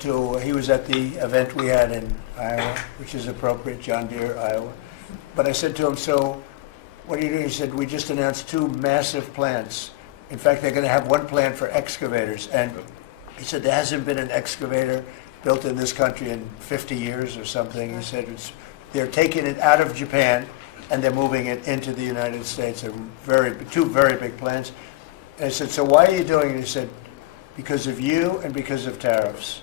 He was at the event we had in Iowa, which is appropriate, John Deere, Iowa. But I said to him, so what are you doing? He said, we just announced 2 massive plants. In fact, they're going to have one plant for excavators. And he said, there hasn't been an excavator built in this country in 50 years or something. He said, they're taking it out of Japan and they're moving it into the United States. They're 2 very big plants. And I said, so why are you doing it? He said, because of you and because of tariffs.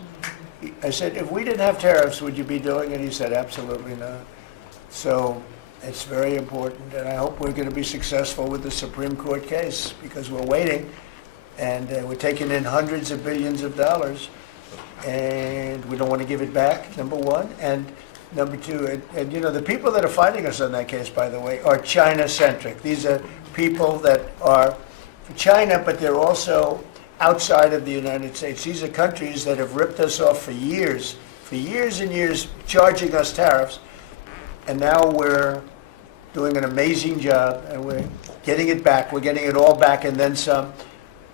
I said, if we didn't have tariffs, would you be doing it? He said, absolutely not. So it's very important, and I hope we're going to be successful with the Supreme Court case, because we're waiting, and we're taking in hundreds of billions of dollars, and we don't want to give it back, number one. And number two, and you know, the people that are fighting us on that case, by the way, are China-centric. These are people that are for China, but they're also outside of the United States. These are countries that have ripped us off for years and years, charging us tariffs, and now we're doing an amazing job, and we're getting it back. We're getting it all back and then some,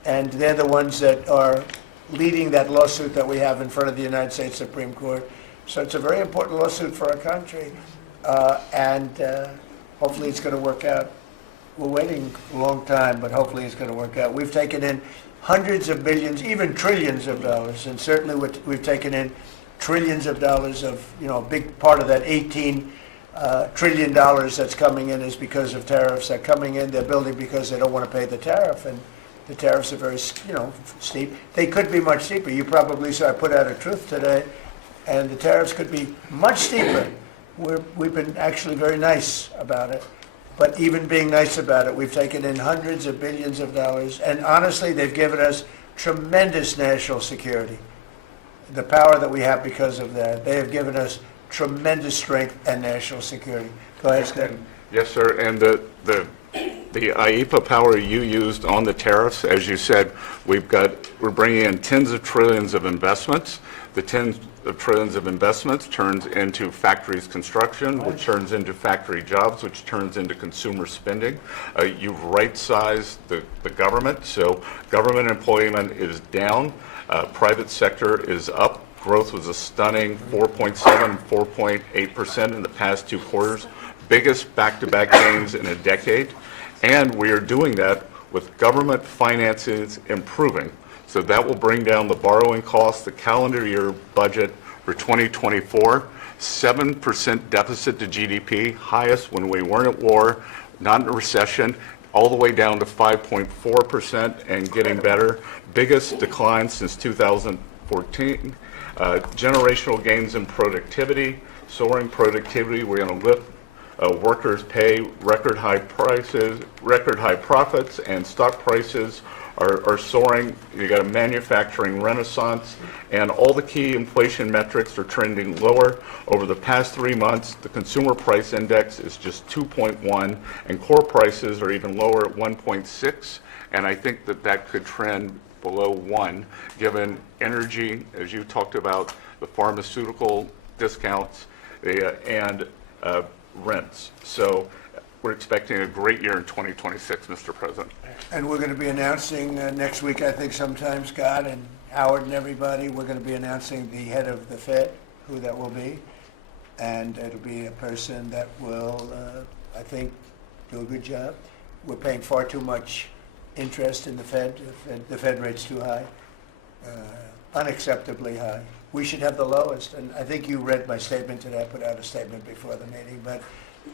and they're the ones that are leading that lawsuit that we have in front of the United States Supreme Court. So it's a very important lawsuit for our country, and hopefully it's going to work out. We're waiting a long time, but hopefully it's going to work out. We've taken in hundreds of billions, even trillions of dollars, and certainly we've taken in trillions of dollars of, you know, a big part of that $18 trillion that's coming in is because of tariffs. They're coming in, they're building because they don't want to pay the tariff, and the tariffs are very, you know, steep. They could be much steeper. You probably saw I put out a truth today, and the tariffs could be much steeper. We've been actually very nice about it. But even being nice about it, we've taken in hundreds of billions of dollars, and honestly, they've given us tremendous national security. The power that we have because of that, they have given us tremendous strength and national security. Go ahead, Stephen. Yes, sir. And the IEPA power you used on the tariffs, as you said, we're bringing in tens of trillions of investments. The tens of trillions of investments turns into factories construction, which turns into factory jobs, which turns into consumer spending. You've right-sized the government, so government employment is down, private sector is up. Growth was a stunning 4.7, 4.8% in the past 2 quarters, biggest back-to-back gains in a decade, and we are doing that with government finances improving. So that will bring down the borrowing costs, the calendar year budget for 2024, 7% deficit to GDP, highest when we weren't at war, not in a recession, all the way down to 5.4% and getting better. Biggest decline since 2014. Generational gains in productivity, soaring productivity. We're going to lift workers' pay, record high prices, record high profits, and stock prices are soaring. You got a manufacturing renaissance, and all the key inflation metrics are trending lower. Over the past 3 months, the consumer price index is just 2.1, and core prices are even lower at 1.6, and I think that could trend below 1, given energy, as you talked about, the pharmaceutical discounts, and rents. So we're expecting a great year in 2026, Mr. President. And we're going to be announcing next week, I think sometime, Scott and Howard and everybody, we're going to be announcing the head of the Fed, who that will be. And it'll be a person that will, I think, do a good job. We're paying far too much interest in the Fed. The Fed rate's too high, unacceptably high. We should have the lowest, and I think you read my statement today. I put out a statement before the meeting, but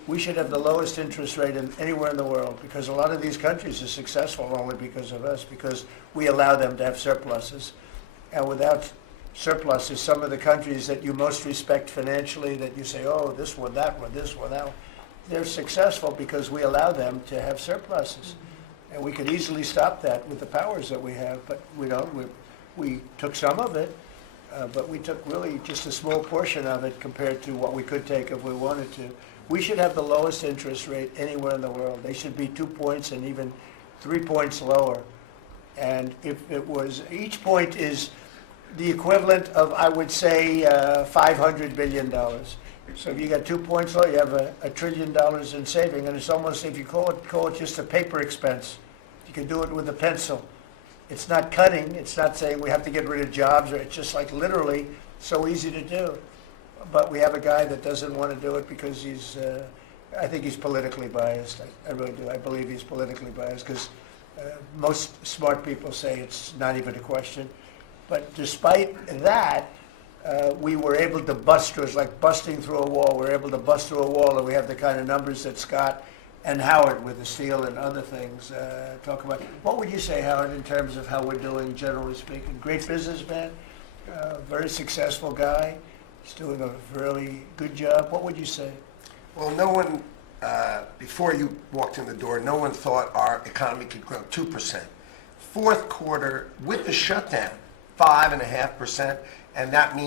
we should have the lowest interest rate anywhere in the world, because a lot of these countries are successful only because of us, because we allow them to have surpluses. And without surpluses, some of the countries that you most respect financially, that you say, oh, this one, that one, this one, that one, they're successful because we allow them to have surpluses. And we could easily stop that with the powers that we have, but we don't. We took some of it, but we took really just a small portion of it compared to what we could take if we wanted to. We should have the lowest interest rate anywhere in the world. They should be 2 points and even 3 points lower. And if it was, each point is the equivalent of, I would say, $500 billion. So if you got 2 points low, you have $1 trillion in saving, and it's almost, if you call it just a paper expense. You can do it with a pencil. It's not cutting, it's not saying we have to get rid of jobs, or it's just like literally so easy to do. But we have a guy that doesn't want to do it because he's, I think he's politically biased. I really do. I believe he's politically biased because most smart people say it's not even a question. But despite that, we were able to bust through. It's like busting through a wall. We're able to bust through a wall, and we have the kind of numbers that Scott and Howard with the steel and other things talk about. What would you say, Howard, in terms of how we're doing, generally speaking? Great businessman, very successful guy. He's doing a really good job. What would you say? Well, no one, before you walked in the door, no one thought our economy could grow 2%. Fourth quarter, with the shutdown, 5.5%, and that means